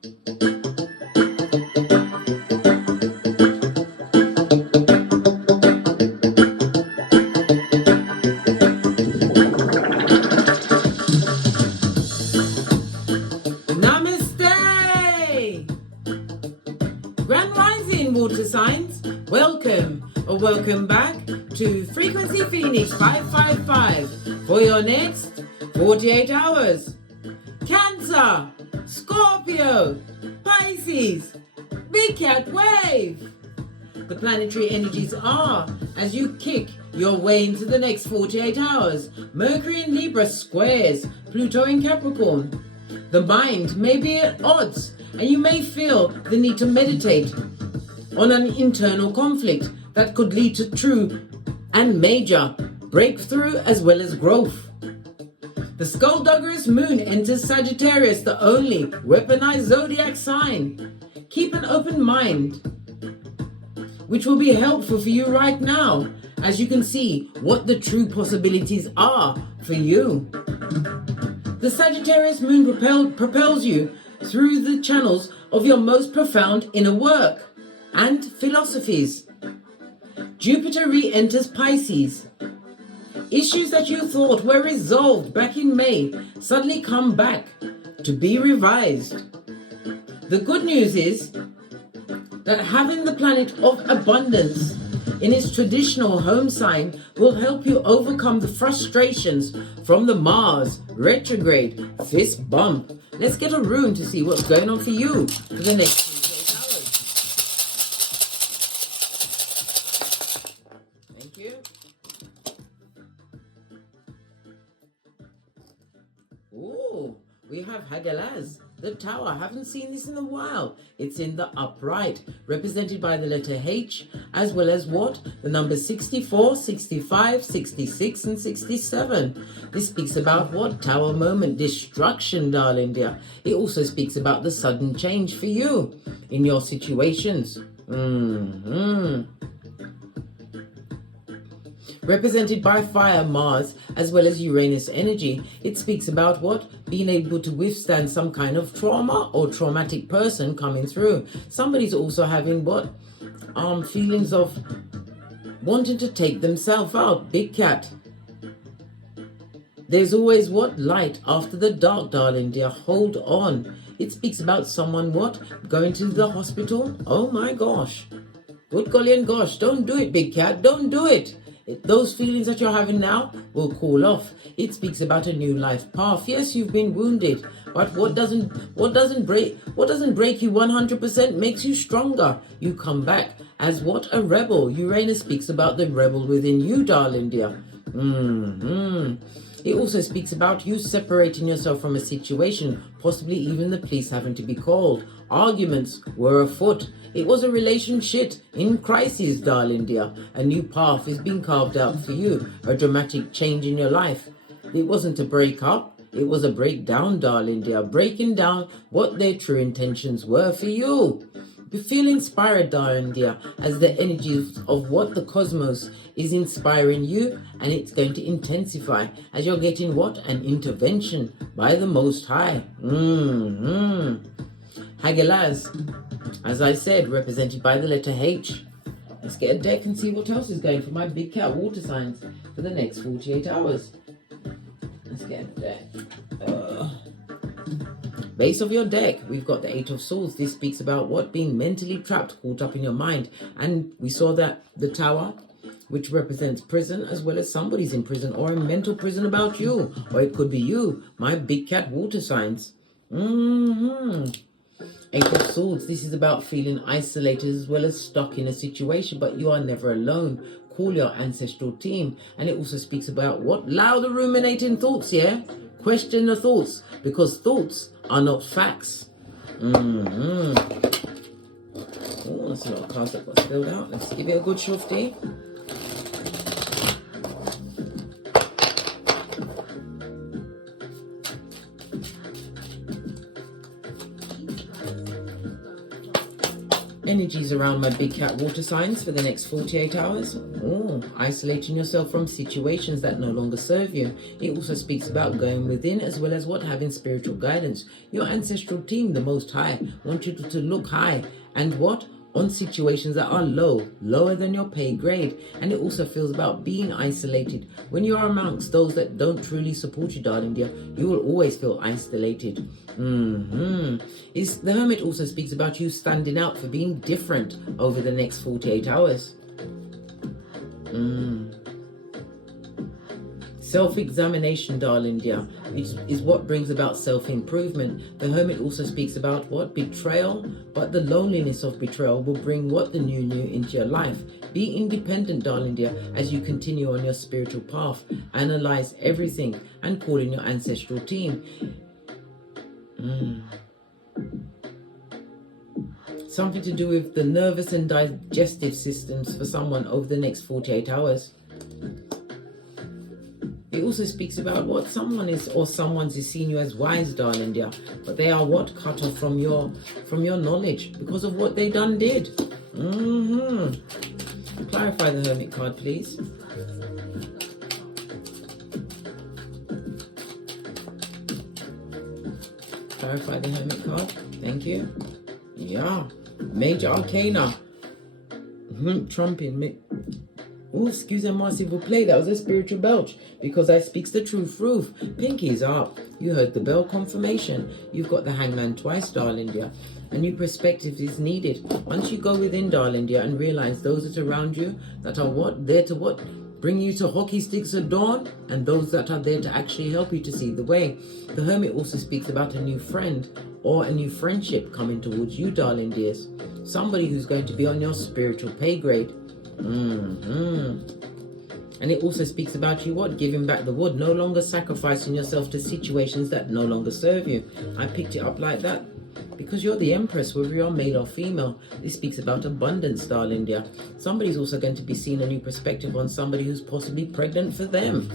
Grand Rising water signs, welcome or welcome back to Frequency Phoenix 555 for your next 48 hours. Cancer, Scorpio, Pisces, Big Cat Wave. The planetary energies are as you kick your way into the next 48 hours. Mercury in Libra squares Pluto in Capricorn. The mind may be at odds and you may feel the need to meditate on an internal conflict that could lead to true and major breakthrough as well as growth. The skullduggerous moon enters Sagittarius, the only weaponized zodiac sign. Keep an open mind, which will be helpful for you right now as you can see what the true possibilities are for you. The Sagittarius moon propels you through the channels of your most profound inner work and philosophies. Jupiter re-enters Pisces. Issues that you thought were resolved back in May suddenly come back to be revised. The good news is that having the planet of abundance in its traditional home sign will help you overcome the frustrations from the Mars retrograde fist bump. Let's get a rune to see what's going on for you for the next 48 hours. Thank you. Ooh, we have Hagalaz, the Tower. I haven't seen this in a while. It's in the upright, represented by the letter H, as well as what? The numbers 64, 65, 66, and 67. This speaks about what? Tower moment, destruction, darling dear. It also speaks about the sudden change for you in your situations. Represented by fire, Mars, as well as Uranus energy, it speaks about what? Being able to withstand some kind of trauma or traumatic person coming through. Somebody's also having what? Feelings of wanting to take themselves out. Big cat. There's always what? Light after the dark, darling dear. Hold on. It speaks about someone what? Going to the hospital. Oh my gosh. Good golly and gosh. Don't do it, big cat. Don't do it. Those feelings that you're having now will cool off. It speaks about a new life path. Yes, you've been wounded, but what doesn't break you 100% makes you stronger. You come back as what? A rebel. Uranus speaks about the rebel within you, darling dear. It also speaks about you separating yourself from a situation, possibly even the police having to be called. Arguments were afoot. It was a relationship in crisis, darling dear. A new path is being carved out for you. A dramatic change in your life. It wasn't a break up. It was a breakdown, darling dear. Breaking down what their true intentions were for you. Feel inspired, darling dear, as the energies of what the cosmos is inspiring you, and it's going to intensify as you're getting what? An intervention by the Most High. Hagalaz, as I said, represented by the letter H. Let's get a deck and see what else is going for my big cat water signs for the next 48 hours. Let's get a deck. Base of your deck, we've got the Eight of Swords. This speaks about what? Being mentally trapped, caught up in your mind. And we saw that the Tower, which represents prison, as well as somebody's in prison or a mental prison about you. Or it could be you, my big cat water signs. Eight of Swords, this is about feeling isolated as well as stuck in a situation, but you are never alone. Call your ancestral team. And it also speaks about what? Louder ruminating thoughts, yeah? Question the thoughts, because thoughts are not facts. Oh, that's a lot of cards that got spilled out. Let's give it a good shufti. Energies around my big cat water signs for the next 48 hours. Oh, isolating yourself from situations that no longer serve you. It also speaks about going within as well as what having spiritual guidance. Your ancestral team, the Most High, want you to look high and what? On situations that are lower than your pay grade. And it also feels about being isolated. When you are amongst those that don't truly support you, darling dear, you will always feel isolated. The Hermit also speaks about you standing out for being different over the next 48 hours. Self-examination, darling dear, is what brings about self-improvement. The Hermit also speaks about what? Betrayal, but the loneliness of betrayal will bring what? The new into your life. Be independent, darling dear, as you continue on your spiritual path. Analyze everything and call in your ancestral team. Something to do with the nervous and digestive systems for someone over the next 48 hours. It also speaks about what someone is or someone's is seeing you as wise, darling dear, but they are what? Cut off from your knowledge because of what they done did. Clarify the Hermit card, please. Clarify the Hermit card. Thank you. Yeah. Major Arcana. Trumping. Oh, excusez-moi, s'il vous plaît. That was a spiritual belch because I speaks the truth. Roof. Pinkies up. You heard the bell confirmation. You've got the Hangman twice, darling dear. A new perspective is needed. Once you go within, darling dear, and realize those that are around you that are what? There to what? Bring you to hockey sticks at dawn, and those that are there to actually help you to see the way. The Hermit also speaks about a new friend or a new friendship coming towards you, darling dears. Somebody who's going to be on your spiritual pay grade. And it also speaks about you what? Giving back the wood, no longer sacrificing yourself to situations that no longer serve you. I picked it up like that because you're the Empress, whether you're male or female. This speaks about abundance, darling dear. Somebody's also going to be seeing a new perspective on somebody who's possibly pregnant for them.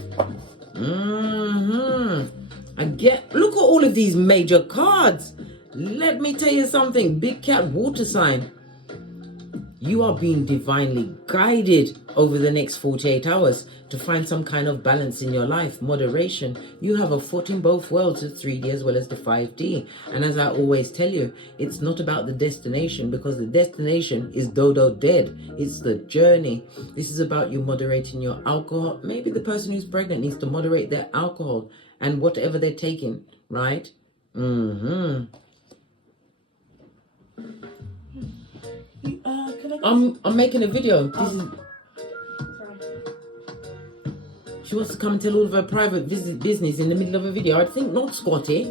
Look at all of these major cards. Let me tell you something, big cat water sign. You are being divinely guided over the next 48 hours to find some kind of balance in your life, moderation. You have a foot in both worlds, the 3D as well as the 5D. And as I always tell you, it's not about the destination because the destination is dodo dead. It's the journey. This is about you moderating your alcohol. Maybe the person who's pregnant needs to moderate their alcohol and whatever they're taking, right? I'm making a video. She wants to come and tell all of her private business in the middle of a video. I think not, Scotty.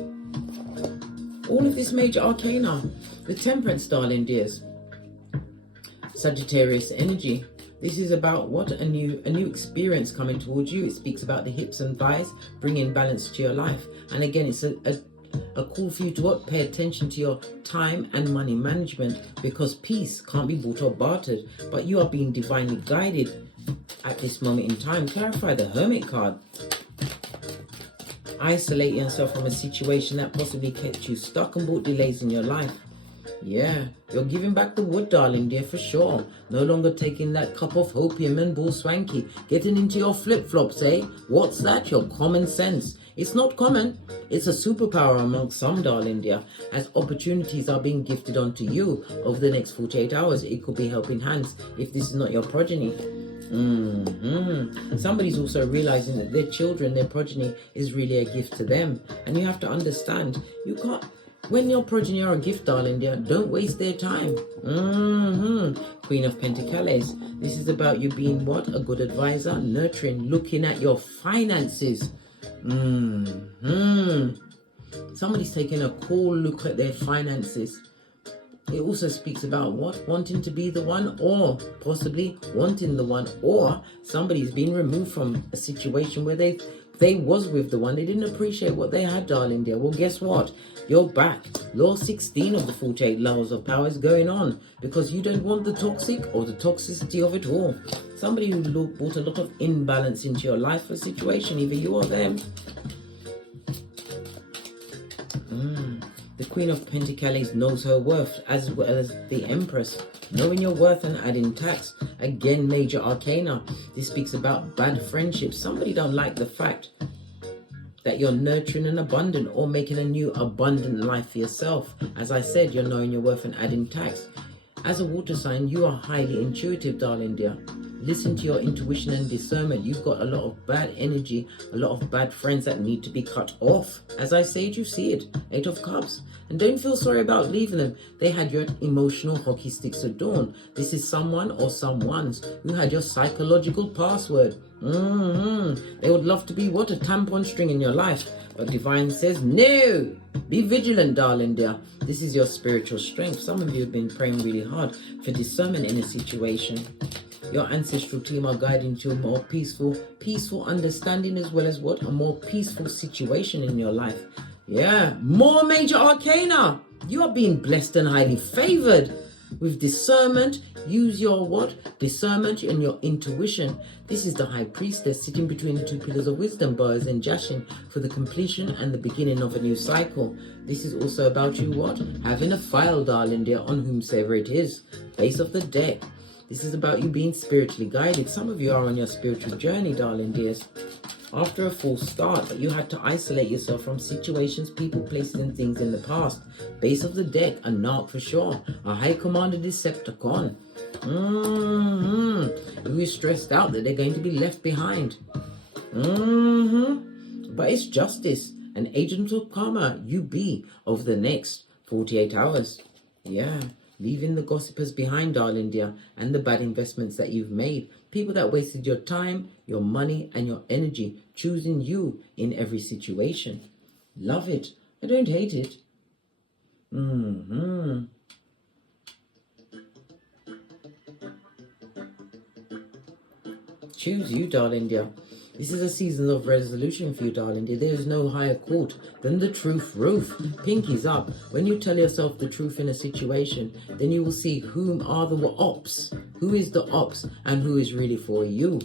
All of this major arcana. The Temperance, darling dears. Sagittarius energy. This is about what? A new experience coming towards you. It speaks about the hips and thighs, bringing balance to your life. And again, it's a call for you to what? Pay attention to your time and money management because peace can't be bought or bartered, but you are being divinely guided at this moment in time. Clarify the Hermit card. Isolate yourself from a situation that possibly kept you stuck and brought delays in your life. Yeah, you're giving back the wood, darling dear, for sure. No longer taking that cup of opium and bull swanky. Getting into your flip-flops, eh? What's that? Your common sense. It's not common. It's a superpower amongst some, darling dear. As opportunities are being gifted onto you over the next 48 hours, it could be helping hands if this is not your progeny. Somebody's also realizing that their children, their progeny, is really a gift to them. And you have to understand, you can't... When your progeny are a gift, darling dear, don't waste their time. Queen of Pentacles. This is about you being what? A good advisor, nurturing, looking at your finances. Somebody's taking a cool look at their finances. It also speaks about what? Wanting to be the one, or possibly wanting the one, or somebody's been removed from a situation where they was with the one. They didn't appreciate what they had, darling dear. Well, guess what? You're back. Law 16 of the 48 laws of power is going on because you don't want the toxic or the toxicity of it all. Somebody who brought a lot of imbalance into your life or situation, either you or them. The Queen of Pentacles knows her worth, as well as the Empress. Knowing your worth and adding tax. Again, major arcana. This speaks about bad friendships. Somebody don't like the fact that you're nurturing and abundant, or making a new abundant life for yourself. As I said, you're knowing your worth and adding tax. As a water sign, you are highly intuitive, darling dear. Listen to your intuition and discernment. You've got a lot of bad energy, a lot of bad friends that need to be cut off. As I said, you see it. 8 of Cups. And don't feel sorry about leaving them. They had your emotional hockey sticks at dawn. This is someone or someone's who had your psychological password. They would love to be what? A tampon string in your life. But Divine says, no! Be vigilant, darling dear. This is your spiritual strength. Some of you have been praying really hard for discernment in a situation. Your ancestral team are guiding to a more peaceful understanding, as well as what? A more peaceful situation in your life. Yeah, more major arcana. You are being blessed and highly favored. With discernment, use your what? Discernment and your intuition. This is the High Priestess sitting between the 2 pillars of wisdom, Boaz and Jashin, for the completion and the beginning of a new cycle. This is also about you what? Having a file, darling dear, on whomsoever it is. Base of the deck. This is about you being spiritually guided. Some of you are on your spiritual journey, darling dears. After a false start, you had to isolate yourself from situations, people, places, and things in the past. Base of the deck, a narc for sure. A high commander Decepticon. Who is stressed out that they're going to be left behind. But it's justice. An agent of karma, you be, over the next 48 hours. Yeah. Leaving the gossipers behind, darling dear, and the bad investments that you've made. People that wasted your time, your money, and your energy, choosing you in every situation. Love it. I don't hate it. Choose you, darling dear. This is a season of resolution for you, darling dear. There is no higher court than the truth roof. Pinkies up. When you tell yourself the truth in a situation, then you will see whom are the ops. Who is the ops and who is really for you.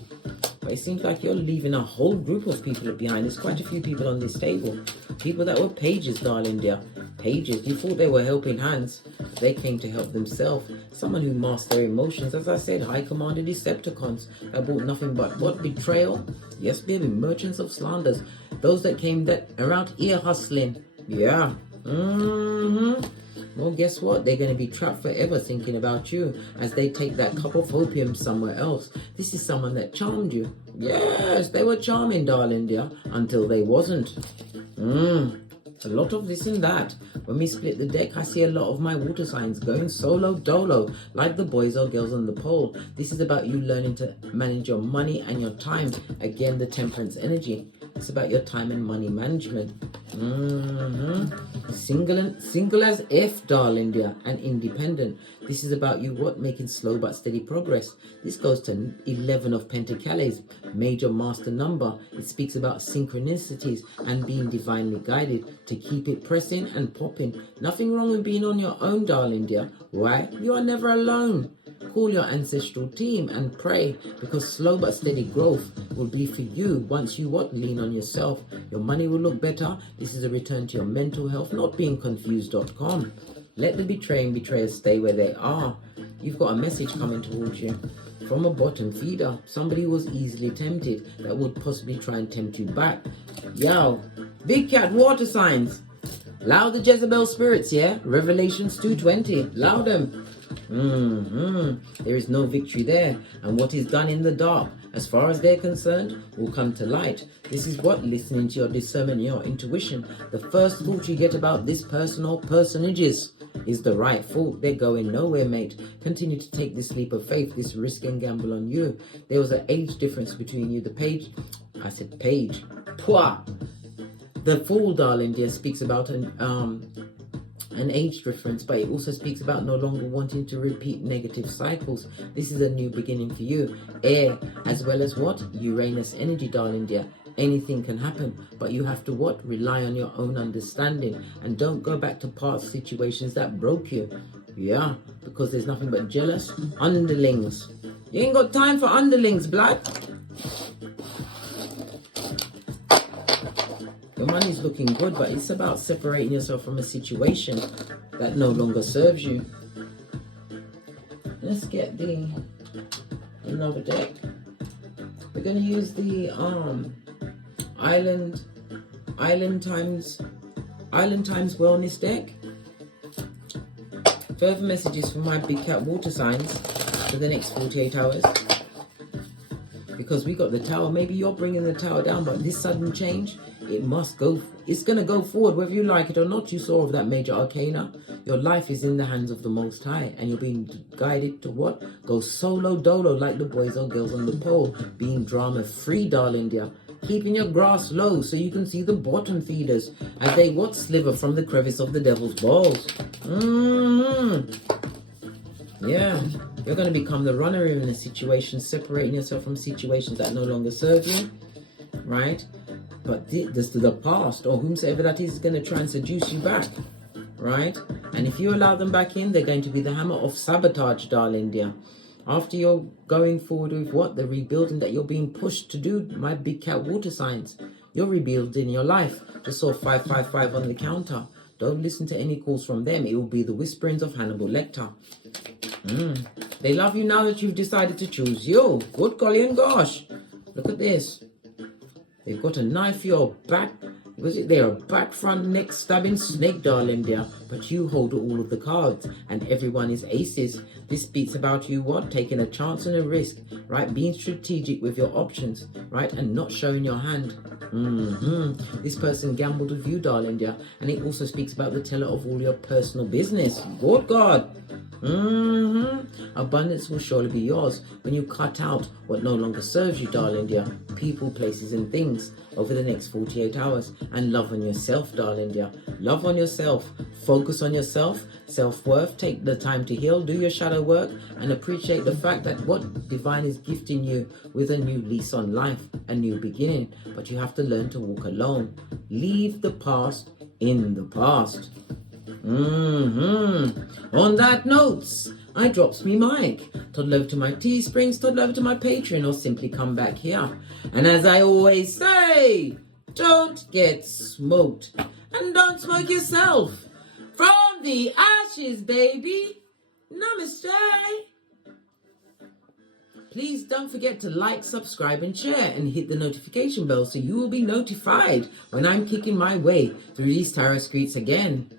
But it seems like you're leaving a whole group of people behind. There's quite a few people on this table. People that were pages, darling dear. Pages. You thought they were helping hands. They came to help themselves. Someone who masked their emotions. As I said, high commanded Decepticons that brought nothing but what? Betrayal. Yes, baby, merchants of slanders. Those that came that around ear hustling. Yeah. Well, guess what? They're going to be trapped forever thinking about you as they take that cup of opium somewhere else. This is someone that charmed you. Yes, they were charming, darling dear, until they wasn't. A lot of this and that. When we split the deck, I see a lot of my water signs going solo dolo, like the boys or girls on the pole. This is about you learning to manage your money and your time. Again, the temperance energy. It's about your time and money management. Single as F, darling dear, and independent. This is about you what? Making slow but steady progress. This goes to 11 of Pentacles, major master number. It speaks about synchronicities and being divinely guided to keep it pressing and popping. Nothing wrong with being on your own, darling dear. Why? You are never alone. Call your ancestral team and pray, because slow but steady growth will be for you once you what? Lean on yourself. Your money will look better. This is a return to your mental health, not being confused.com. Let the betraying betrayers stay where they are. You've got a message coming towards you from a bottom feeder. Somebody who was easily tempted that would possibly try and tempt you back. Yo, big cat water signs. Allow the Jezebel spirits, yeah? Revelations 2:20. Allow them. There is no victory there. And what is done in the dark, as far as they're concerned, will come to light. This is what? Listening to your discernment, your intuition. The first thought you get about this person or personages is the right thought. They're going nowhere, mate. Continue to take this leap of faith, this risk and gamble on you. There was an age difference between you. The page. Pwah. The Fool, darling dear, speaks about an age difference, but it also speaks about no longer wanting to repeat negative cycles. This is a new beginning for you. Air, as well as what? Uranus energy, darling dear. Anything can happen, but you have to what? Rely on your own understanding, and don't go back to past situations that broke you. Yeah, because there's nothing but jealous underlings. You ain't got time for underlings, blood. You're my money's looking good, but it's about separating yourself from a situation that no longer serves you. Let's get another deck. We're going to use the Island Times Wellness deck. Further messages from my big cat water signs for the next 48 hours. Because we got the tower. Maybe you're bringing the tower down, but this sudden change, it must go. It's going to go forward, whether you like it or not. You saw of that major arcana. Your life is in the hands of the Most High, and you're being guided to what? Go solo dolo like the boys or girls on the pole. Being drama free, darling dear. Keeping your grass low so you can see the bottom feeders as they what? Sliver from the crevice of the devil's balls. Yeah, you're going to become the runner in a situation, separating yourself from situations that no longer serve you, right? But the past, or whomsoever that is going to try and seduce you back, right? And if you allow them back in, they're going to be the hammer of sabotage, darling dear. After you're going forward with what? The rebuilding that you're being pushed to do, my big cat water signs. You're rebuilding your life. Just saw 555 on the counter. Don't listen to any calls from them. It will be the whisperings of Hannibal Lecter. They love you now that you've decided to choose you. Good golly and gosh. Look at this. They've got a knife for your back. Was it there? A back, front, neck stabbing snake, darling dear. But you hold all of the cards and everyone is aces. This speaks about you what? Taking a chance and a risk, right? Being strategic with your options, right? And not showing your hand. This person gambled with you, darling dear. And it also speaks about the teller of all your personal business. Good God. Abundance will surely be yours when you cut out what no longer serves you, darling dear. People, places and things over the next 48 hours. And love on yourself, darling dear. Love on yourself. Focus on yourself. Self-worth. Take the time to heal. Do your shadow work. And appreciate the fact that what divine is gifting you with a new lease on life. A new beginning. But you have to learn to walk alone. Leave the past in the past. On that note, I drops me mic. Toddle over to my Teesprings, toddle over to my Patreon, or simply come back here. And as I always say, don't get smoked. And don't smoke yourself. From the ashes, baby. Namaste. Please don't forget to like, subscribe and share and hit the notification bell so you will be notified when I'm kicking my way through these tarot streets again.